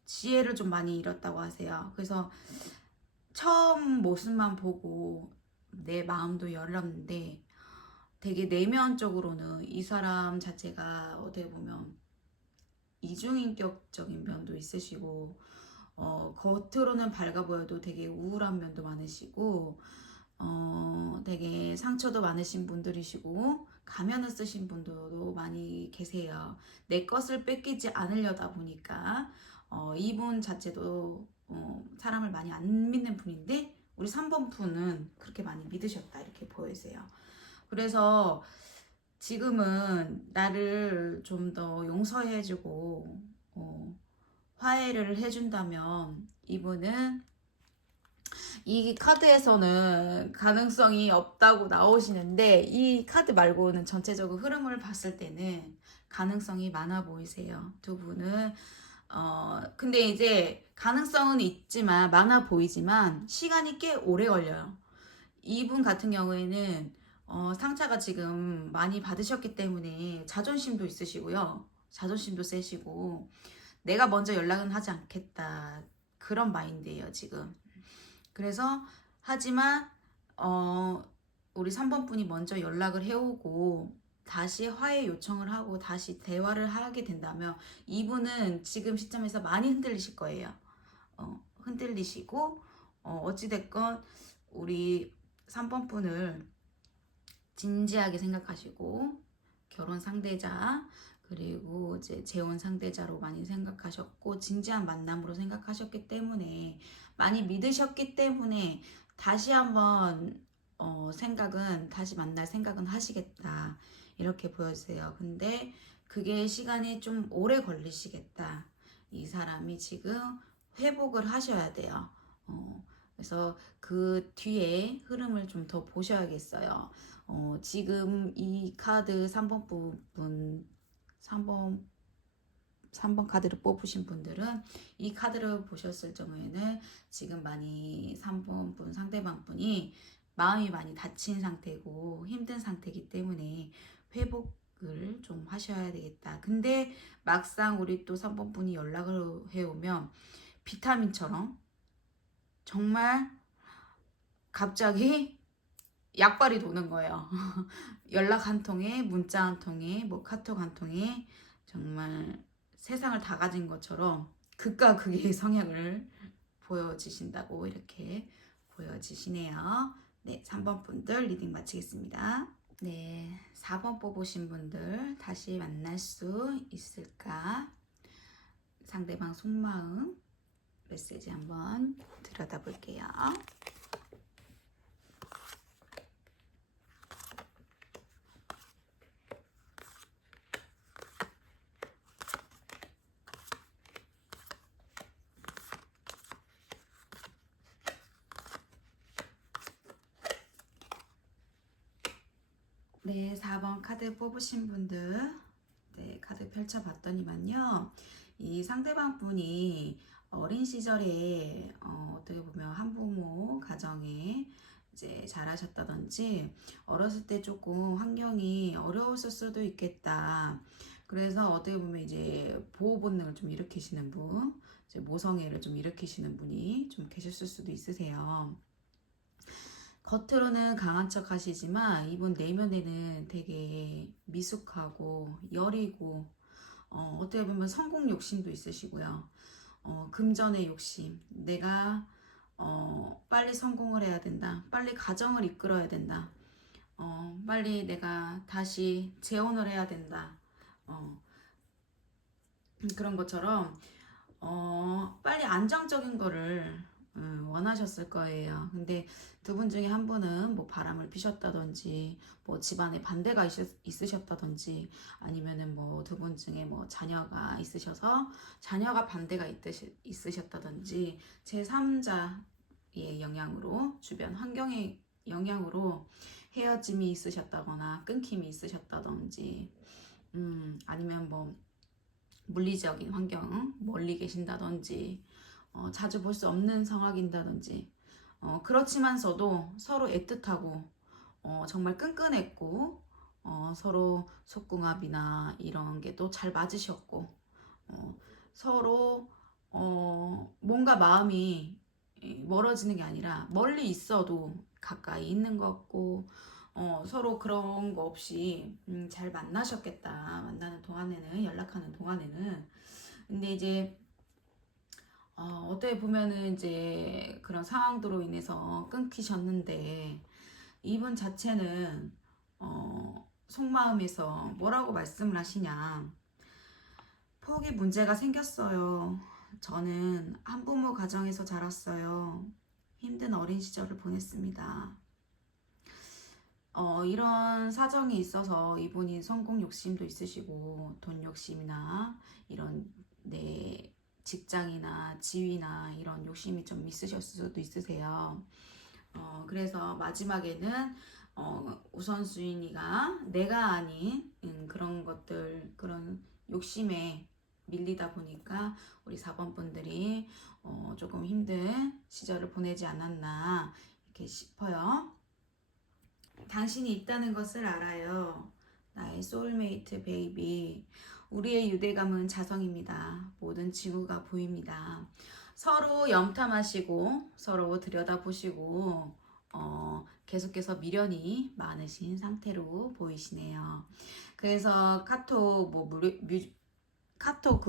지혜를 좀 많이 잃었다고 하세요. 그래서 처음 모습만 보고 내 마음도 열렸는데 되게 내면적으로는 이 사람 자체가 어떻게 보면 이중인격적인 면도 있으시고 겉으로는 밝아 보여도 되게 우울한 면도 많으시고 되게 상처도 많으신 분들이시고 가면을 쓰신 분들도 많이 계세요. 내 것을 뺏기지 않으려다 보니까 이분 자체도 사람을 많이 안 믿는 분인데 우리 3번 분은 그렇게 많이 믿으셨다 이렇게 보이세요. 그래서 지금은 나를 좀 더 용서해주고 화해를 해준다면 이분은 이 카드에서는 가능성이 없다고 나오시는데 이 카드 말고는 전체적으로 흐름을 봤을 때는 가능성이 많아 보이세요. 두 분은 근데 이제 가능성은 있지만 많아 보이지만 시간이 꽤 오래 걸려요. 이분 같은 경우에는 상처가 지금 많이 받으셨기 때문에 자존심도 있으시고요. 자존심도 세시고 내가 먼저 연락은 하지 않겠다 그런 마인드예요 지금. 그래서 하지만 우리 3번 분이 먼저 연락을 해오고 다시 화해 요청을 하고 다시 대화를 하게 된다면 이분은 지금 시점에서 많이 흔들리실 거예요. 흔들리시고 어찌됐건 우리 3번 분을 진지하게 생각하시고 결혼 상대자, 그리고 이제 재혼 상대자로 많이 생각하셨고 진지한 만남으로 생각하셨기 때문에, 많이 믿으셨기 때문에 다시 한번 다시 만날 생각은 하시겠다, 이렇게 보여주세요. 근데 그게 시간이 좀 오래 걸리시겠다. 이 사람이 지금 회복을 하셔야 돼요. 그래서 그 뒤에 흐름을 좀 더 보셔야겠어요. 지금 이 카드 3번 부분, 3번 3번 카드를 뽑으신 분들은 이 카드를 보셨을 경우에는 지금 많이 3번 분, 상대방 분이 마음이 많이 다친 상태고 힘든 상태이기 때문에 회복을 좀 하셔야 되겠다. 근데 막상 우리 또 3번 분이 연락을 해오면 비타민처럼 정말 갑자기 약발이 도는 거예요. 연락 한 통에, 문자 한 통에, 뭐 카톡 한 통에 정말 세상을 다 가진 것처럼 극과 극의 성향을 보여지신다고 이렇게 보여지시네요. 네, 3번 분들 리딩 마치겠습니다. 네, 4번 뽑으신 분들 다시 만날 수 있을까? 상대방 속마음 메시지 한번 들여다볼게요. 네, 4번 카드 뽑으신 분들, 네, 카드 펼쳐봤더니만요, 이 상대방 분이 어린 시절에 어떻게 보면 한부모 가정에 이제 자라셨다든지 어렸을 때 조금 환경이 어려웠을 수도 있겠다. 그래서 어떻게 보면 이제 보호 본능을 좀 일으키시는 분, 이제 모성애를 좀 일으키시는 분이 좀 계셨을 수도 있으세요. 겉으로는 강한 척 하시지만 이분 내면에는 되게 미숙하고 여리고, 어떻게 보면 성공 욕심도 있으시고요. 금전의 욕심, 내가 빨리 성공을 해야 된다, 빨리 가정을 이끌어야 된다, 빨리 내가 다시 재혼을 해야 된다, 그런 것처럼 빨리 안정적인 거를 원하셨을 거예요. 근데 두 분 중에 한 분은 뭐 바람을 피셨다든지, 뭐 집안에 반대가 있으셨다든지, 아니면은 뭐 두 분 중에 뭐 자녀가 있으셔서 자녀가 반대가 있으셨다든지, 제3자의 영향으로, 주변 환경의 영향으로 헤어짐이 있으셨다거나 끊김이 있으셨다든지, 아니면 뭐 물리적인 환경, 멀리 계신다든지, 자주 볼 수 없는 상황인다든지, 그렇지만서도 서로 애틋하고, 정말 끈끈했고, 서로 속궁합이나 이런 게 또 잘 맞으셨고, 서로 뭔가 마음이 멀어지는 게 아니라 멀리 있어도 가까이 있는 것 같고, 서로 그런 거 없이 잘 만나셨겠다. 만나는 동안에는, 연락하는 동안에는. 근데 이제 어떻게 보면은 이제 그런 상황들로 인해서 끊기셨는데, 이분 자체는 속마음에서 뭐라고 말씀을 하시냐, 폭이 문제가 생겼어요. 저는 한부모 가정에서 자랐어요. 힘든 어린 시절을 보냈습니다. 이런 사정이 있어서 이분이 성공 욕심도 있으시고 돈 욕심이나 이런 내 직장이나 지위나 이런 욕심이 좀 있으셨을 수도 있으세요. 그래서 마지막에는 우선순위가 내가 아닌 그런 것들, 그런 욕심에 밀리다 보니까 우리 4번 분들이 조금 힘든 시절을 보내지 않았나 이렇게 싶어요. 당신이 있다는 것을 알아요. 나의 소울메이트 베이비. 우리의 유대감은 자성입니다. 모든 징후가 보입니다. 서로 염탐하시고 서로 들여다보시고 계속해서 미련이 많으신 상태로 보이시네요. 그래서 카톡 카톡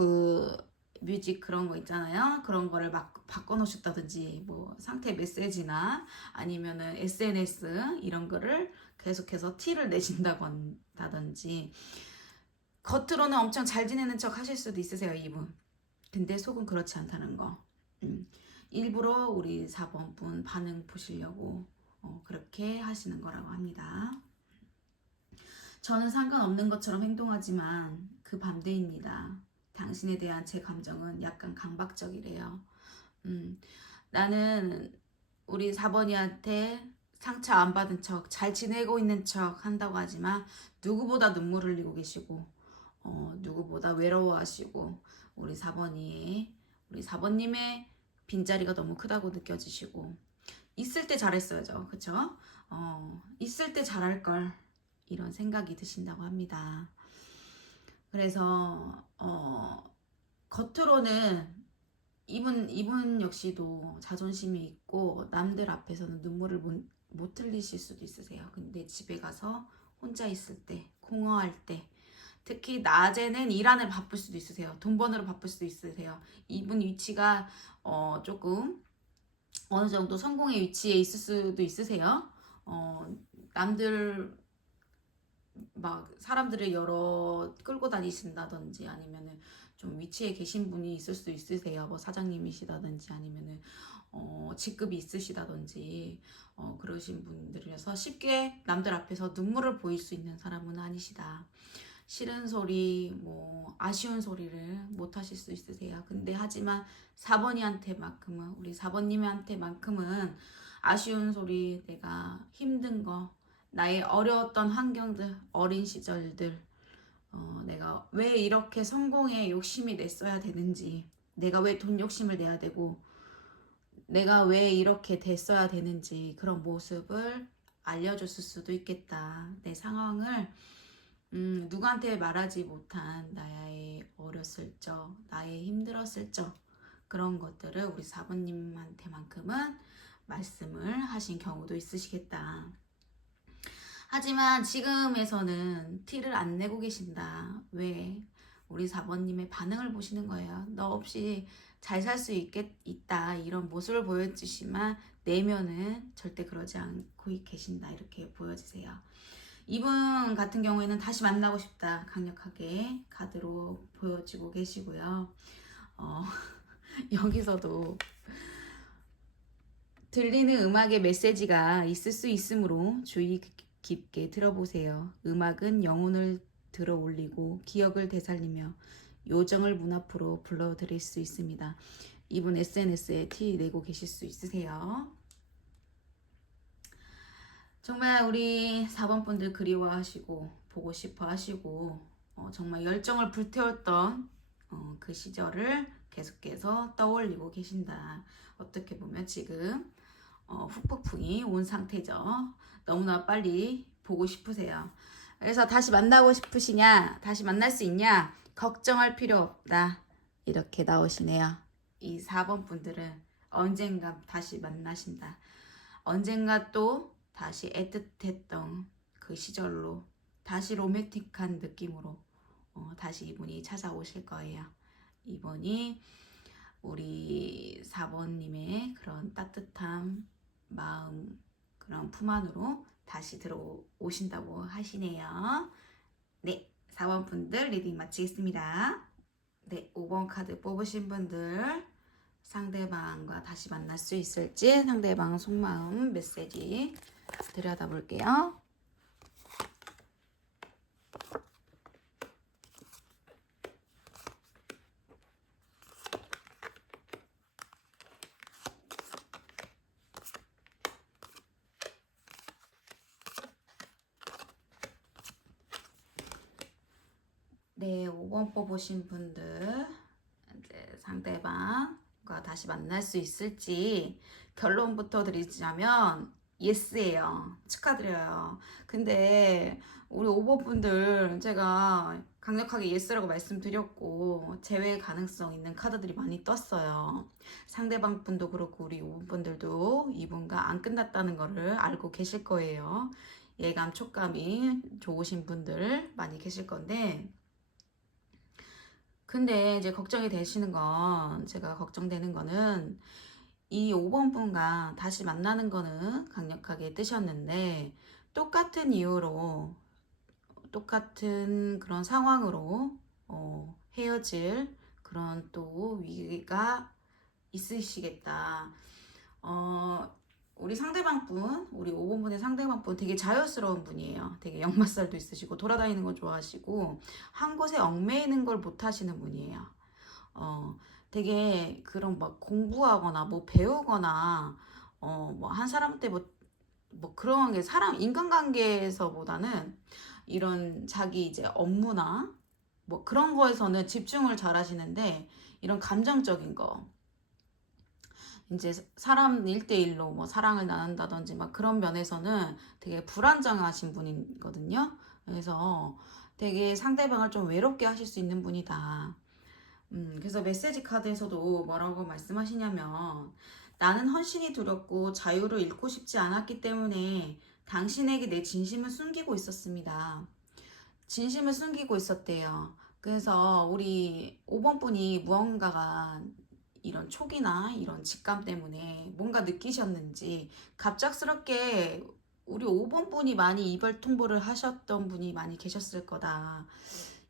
뮤직 그런 거 있잖아요. 그런 거를 막 바꿔놓으셨다든지, 뭐 상태 메시지나 아니면은 SNS 이런 거를 계속해서 티를 내신다고 한다든지 겉으로는 엄청 잘 지내는 척 하실 수도 있으세요, 이분. 근데 속은 그렇지 않다는 거. 일부러 우리 4번 분 반응 보시려고 그렇게 하시는 거라고 합니다. 저는 상관없는 것처럼 행동하지만 그 반대입니다. 당신에 대한 제 감정은 약간 강박적이래요. 나는 우리 4번이한테 상처 안 받은 척, 잘 지내고 있는 척 한다고 하지만 누구보다 눈물 흘리고 계시고 누구보다 외로워하시고 우리 4번님의 빈자리가 너무 크다고 느껴지시고 있을 때 잘했어야죠. 그쵸? 있을 때 잘할걸 이런 생각이 드신다고 합니다. 그래서 겉으로는 이분 역시도 자존심이 있고 남들 앞에서는 눈물을 못 흘리실 수도 있으세요. 근데 집에 가서 혼자 있을 때, 공허할 때, 특히 낮에는 일 하느라 바쁠 수도 있으세요. 돈 버느라 바쁠 수도 있으세요. 이분 위치가 조금 어느 정도 성공의 위치에 있을 수도 있으세요. 남들 막 사람들을 여러 끌고 다니신다든지 아니면은 좀 위치에 계신 분이 있을 수 있으세요. 뭐 사장님이시다든지 아니면은 직급이 있으시다든지 그러신 분들이라서 쉽게 남들 앞에서 눈물을 보일 수 있는 사람은 아니시다. 싫은 소리, 뭐 아쉬운 소리를 못 하실 수 있으세요. 근데 하지만 4번이한테만큼은 우리 4번님한테만큼은 아쉬운 소리, 내가 힘든 거, 나의 어려웠던 환경들, 어린 시절들, 내가 왜 이렇게 성공에 욕심이 냈어야 되는지, 내가 왜 돈 욕심을 내야 되고, 내가 왜 이렇게 됐어야 되는지 그런 모습을 알려줬을 수도 있겠다. 내 상황을 누구한테 말하지 못한 나의 어렸을 적, 나의 힘들었을 적 그런 것들을 우리 4번님한테만큼은 말씀을 하신 경우도 있으시겠다. 하지만 지금에서는 티를 안 내고 계신다. 왜? 우리 4번님의 반응을 보시는 거예요. 너 없이 잘 살 수 있다. 이런 모습을 보여주시지만 내면은 절대 그러지 않고 계신다. 이렇게 보여지세요. 이분 같은 경우에는 다시 만나고 싶다. 강력하게 카드로 보여지고 계시고요. 여기서도 들리는 음악의 메시지가 있을 수 있으므로 주의 깊게 들어보세요. 음악은 영혼을 들어 올리고 기억을 되살리며 요정을 문 앞으로 불러드릴 수 있습니다. 이분 SNS에 티 내고 계실 수 있으세요. 정말 우리 4번 분들 그리워하시고 보고 싶어 하시고 정말 열정을 불태웠던 그 시절을 계속해서 떠올리고 계신다. 어떻게 보면 지금 후폭풍이 온 상태죠. 너무나 빨리 보고 싶으세요. 그래서 다시 만나고 싶으시냐? 다시 만날 수 있냐? 걱정할 필요 없다. 이렇게 나오시네요. 이 4번 분들은 언젠가 다시 만나신다. 언젠가 또 다시 애틋했던 그 시절로 다시 로맨틱한 느낌으로 다시 이분이 찾아오실 거예요. 이분이 우리 4번님의 그런 따뜻한 마음, 그런 품 안으로 다시 들어오신다고 하시네요. 네, 4번 분들 리딩 마치겠습니다. 네, 5번 카드 뽑으신 분들 상대방과 다시 만날 수 있을지 상대방 속마음 메시지 들여다볼게요. 네, 5번 뽑으신 분들 이제 상대방과 다시 만날 수 있을지 결론부터 드리자면 예스예요. 축하드려요. 근데 우리 5번 분들 제가 강력하게 예스라고 말씀드렸고 제외 가능성 있는 카드들이 많이 떴어요. 상대방 분도 그렇고 우리 5번 분들도 이분과 안 끝났다는 거를 알고 계실 거예요. 예감, 촉감이 좋으신 분들 많이 계실 건데 근데 이제 걱정이 되시는 건 제가 걱정되는 거는 이 5번 분과 다시 만나는 거는 강력하게 뜨셨는데 똑같은 이유로 똑같은 그런 상황으로 헤어질 그런 또 위기가 있으시겠다. 우리 상대방분, 우리 5번분의 상대방분 되게 자유스러운 분이에요. 되게 역마살도 있으시고 돌아다니는 거 좋아하시고 한 곳에 얽매이는 걸 못 하시는 분이에요. 되게 그런 막 공부하거나 뭐 배우거나 뭐 한 사람한테 뭐 그런 게 인간관계에서보다는 이런 자기 이제 업무나 뭐 그런 거에서는 집중을 잘 하시는데 이런 감정적인 거 이제 사람 1대1로 뭐 사랑을 나눈다든지 막 그런 면에서는 되게 불안정하신 분이거든요. 그래서 되게 상대방을 좀 외롭게 하실 수 있는 분이다. 그래서 메시지 카드에서도 뭐라고 말씀하시냐면 나는 헌신이 두렵고 자유를 잃고 싶지 않았기 때문에 당신에게 내 진심을 숨기고 있었습니다. 진심을 숨기고 있었대요. 그래서 우리 5번 분이 무언가가 이런 촉이나 이런 직감 때문에 뭔가 느끼셨는지 갑작스럽게 우리 5번 분이 많이 이별 통보를 하셨던 분이 많이 계셨을 거다.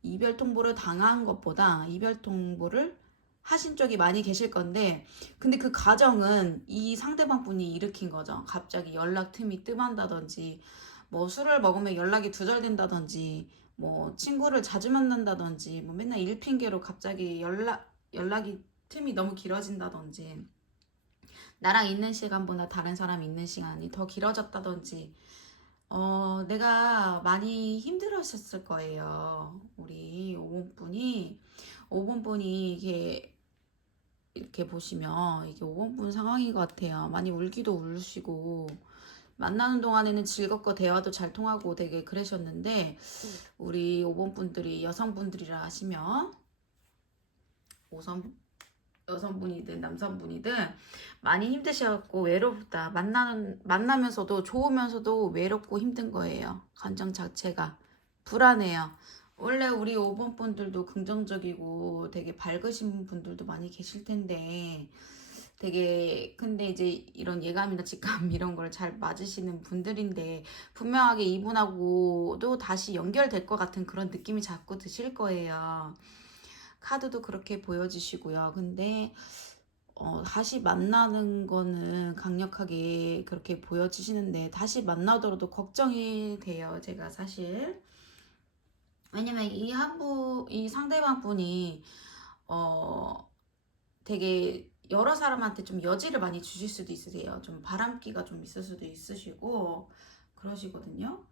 이별 통보를 당한 것보다 이별 통보를 하신 쪽이 많이 계실 건데 근데 그 과정은 이 상대방 분이 일으킨 거죠. 갑자기 연락 틈이 뜸한다든지 뭐 술을 먹으면 연락이 두절된다든지 뭐 친구를 자주 만난다든지 뭐 맨날 일 핑계로 갑자기 연락이 틈이 너무 길어진다든지 나랑 있는 시간보다 다른 사람 있는 시간이 더 길어졌다든지 내가 많이 힘들었을 거예요. 우리 5번 분이 이렇게 보시면 이게 5번 분 상황인 것 같아요. 많이 울기도 울으시고 만나는 동안에는 즐겁고 대화도 잘 통하고 되게 그러셨는데 우리 5번 분들이 여성분들이라 하시면 여성분이든 남성분이든 많이 힘드셔갖고 외롭다. 만나면서도 좋으면서도 외롭고 힘든 거예요. 감정 자체가 불안해요. 원래 우리 5번 분들도 긍정적이고 되게 밝으신 분들도 많이 계실 텐데 되게 근데 이제 이런 예감이나 직감 이런 걸 잘 맞으시는 분들인데 분명하게 이분하고도 다시 연결될 것 같은 그런 느낌이 자꾸 드실 거예요. 카드도 그렇게 보여주시고요. 근데 다시 만나는 거는 강력하게 그렇게 보여주시는데 다시 만나더라도 걱정이 돼요. 제가 사실 왜냐면 이 상대방 분이 되게 여러 사람한테 좀 여지를 많이 주실 수도 있으세요. 좀 바람기가 좀 있을 수도 있으시고 그러시거든요.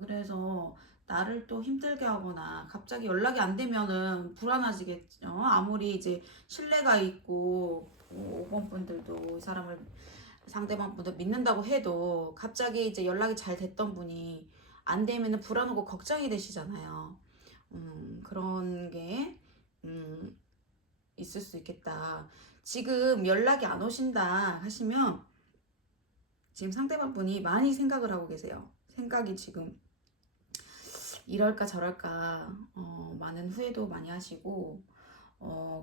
그래서 나를 또 힘들게 하거나 갑자기 연락이 안 되면은 불안하시겠죠. 아무리 이제 신뢰가 있고 5번 분들도 이 사람을 상대방 분들 믿는다고 해도 갑자기 이제 연락이 잘 됐던 분이 안 되면은 불안하고 걱정이 되시잖아요. 그런 게 있을 수 있겠다. 지금 연락이 안 오신다 하시면 지금 상대방 분이 많이 생각을 하고 계세요. 생각이 지금 이럴까 저럴까 많은 후회도 많이 하시고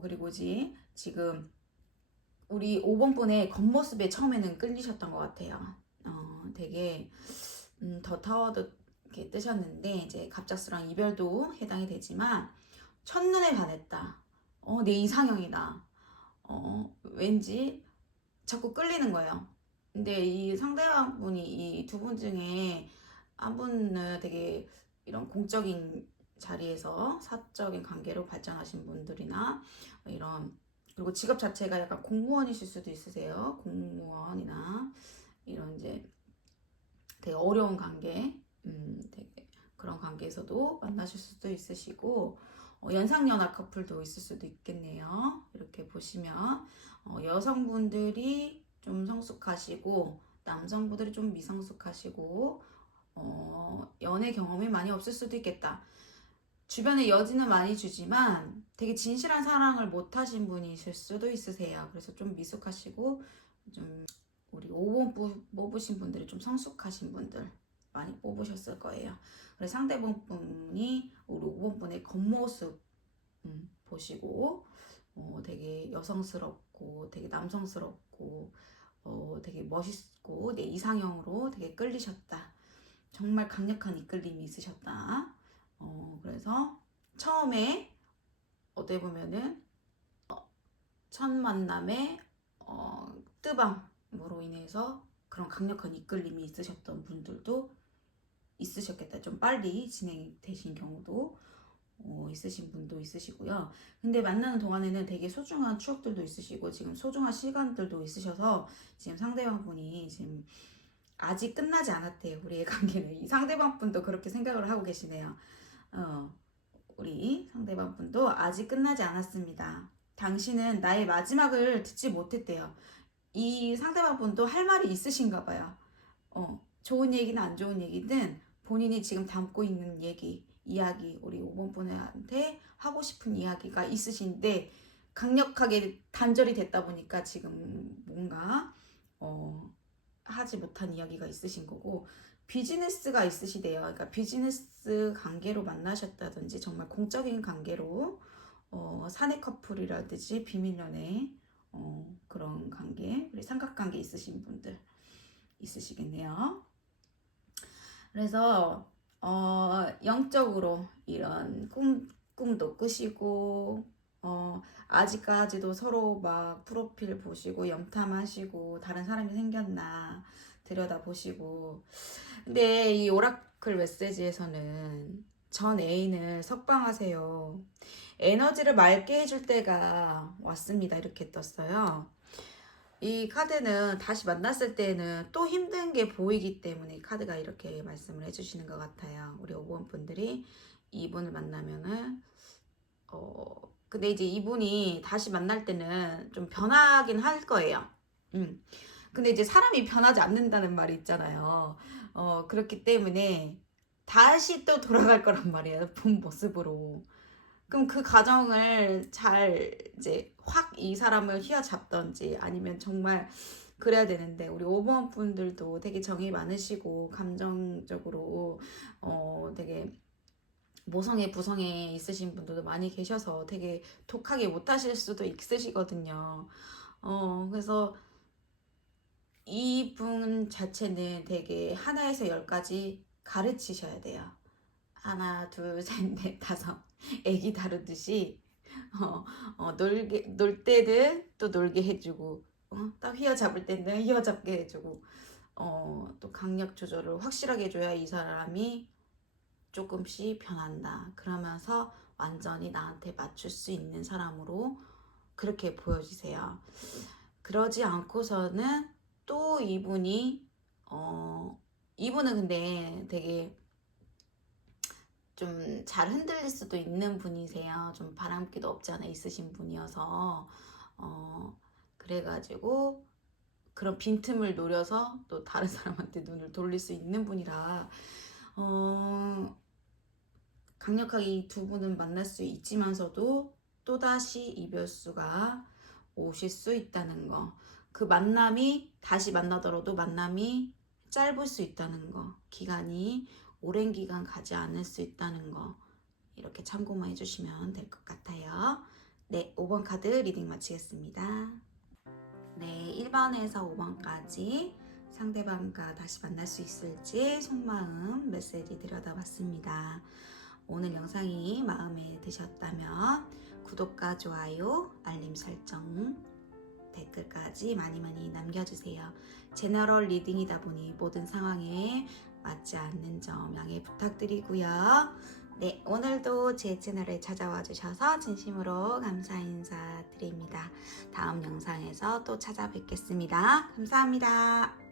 그리고 지금 우리 5번 분의 겉모습에 처음에는 끌리셨던 것 같아요. 되게 더 타워도 이렇게 뜨셨는데 이제 갑작스러운 이별도 해당이 되지만 첫눈에 반했다. 내 이상형이다. 왠지 자꾸 끌리는 거예요. 근데 이 상대방분이 이 두 분 중에 한 분은 되게 이런 공적인 자리에서 사적인 관계로 발전하신 분들이나 이런 그리고 직업 자체가 약간 공무원이실 수도 있으세요. 공무원이나 이런 이제 되게 어려운 관계, 되게 그런 관계에서도 만나실 수도 있으시고 연상연하 커플도 있을 수도 있겠네요. 이렇게 보시면 여성분들이 좀 성숙하시고 남성분들이 좀 미성숙하시고 연애 경험이 많이 없을 수도 있겠다. 주변에 여지는 많이 주지만 되게 진실한 사랑을 못 하신 분이실 수도 있으세요. 그래서 좀 미숙하시고 좀 우리 5번 뽑으신 분들이 좀 성숙하신 분들 많이 뽑으셨을 거예요. 그래서 상대분이 우리 5번 분의 겉모습 보시고 되게 여성스럽고 되게 남성스럽고 되게 멋있고 내 이상형으로 되게 끌리셨다. 정말 강력한 이끌림이 있으셨다. 그래서 처음에 어떻게 보면은 첫 만남에 뜨밤으로 인해서 그런 강력한 이끌림이 있으셨던 분들도 있으셨겠다. 좀 빨리 진행되신 경우도 있으신 분도 있으시고요. 근데 만나는 동안에는 되게 소중한 추억들도 있으시고 지금 소중한 시간들도 있으셔서 지금 상대방 분이 지금 아직 끝나지 않았대요. 우리의 관계는. 이 상대방 분도 그렇게 생각을 하고 계시네요. 우리 상대방 분도 아직 끝나지 않았습니다. 당신은 나의 마지막을 듣지 못했대요. 이 상대방 분도 할 말이 있으신가 봐요. 좋은 얘기는 안 좋은 얘기든 본인이 지금 담고 있는 이야기, 우리 5번 분한테 하고 싶은 이야기가 있으신데 강력하게 단절이 됐다 보니까 지금 뭔가 하지 못한 이야기가 있으신 거고, 비즈니스가 있으시대요. 그러니까 비즈니스 관계로 만나셨다든지 정말 공적인 관계로 사내 커플이라든지 비밀 연애 그런 관계, 우리 삼각관계 있으신 분들 있으시겠네요. 그래서 영적으로 이런 꿈도 꾸시고 아직까지도 서로 막 프로필 보시고 염탐하시고 다른 사람이 생겼나 들여다보시고. 근데 이 오라클 메시지에서는 전 애인을 석방하세요. 에너지를 맑게 해줄 때가 왔습니다. 이렇게 떴어요. 이 카드는 다시 만났을 때는 또 힘든 게 보이기 때문에 카드가 이렇게 말씀을 해주시는 것 같아요. 우리 5번 분들이 이분을 만나면은 근데 이제 이분이 다시 만날 때는 좀 변하긴 할 거예요. 근데 이제 사람이 변하지 않는다는 말이 있잖아요. 그렇기 때문에 다시 또 돌아갈 거란 말이에요. 본 모습으로. 그럼 그 과정을 잘 이제 확 이 사람을 휘어잡던지 아니면 정말 그래야 되는데, 우리 5번 분들도 되게 정이 많으시고 감정적으로 되게 모성애 부성애 있으신 분들도 많이 계셔서 되게 독하게 못하실 수도 있으시거든요. 그래서 이분 자체는 되게 하나에서 10까지 가르치셔야 돼요. 하나, 둘, 셋, 넷, 다섯. 애기 다루듯이 놀 때는 또 놀게 해주고, 딱 휘어잡을 때는 휘어잡게 해주고, 또 강약 조절을 확실하게 해줘야 이 사람이 조금씩 변한다. 그러면서 완전히 나한테 맞출 수 있는 사람으로 그렇게 보여주세요. 그러지 않고서는 또 이분은 근데 되게 좀 잘 흔들릴 수도 있는 분이세요. 좀 바람기도 없지 않아 있으신 분이어서 그래가지고 그런 빈틈을 노려서 또 다른 사람한테 눈을 돌릴 수 있는 분이라 강력하게 이 두 분은 만날 수 있지만서도 또다시 이별수가 오실 수 있다는 거, 그 만남이 다시 만나더라도 만남이 짧을 수 있다는 거, 기간이 오랜 기간 가지 않을 수 있다는 거, 이렇게 참고만 해주시면 될 것 같아요. 네, 5번 카드 리딩 마치겠습니다. 네, 1번에서 5번까지 상대방과 다시 만날 수 있을지 속마음 메시지 들여다봤습니다. 오늘 영상이 마음에 드셨다면 구독과 좋아요, 알림 설정, 댓글까지 많이 남겨주세요. 제너럴 리딩이다 보니 모든 상황에 맞지 않는 점 양해 부탁드리고요. 네, 오늘도 제 채널에 찾아와 주셔서 진심으로 감사 인사드립니다. 다음 영상에서 또 찾아뵙겠습니다. 감사합니다.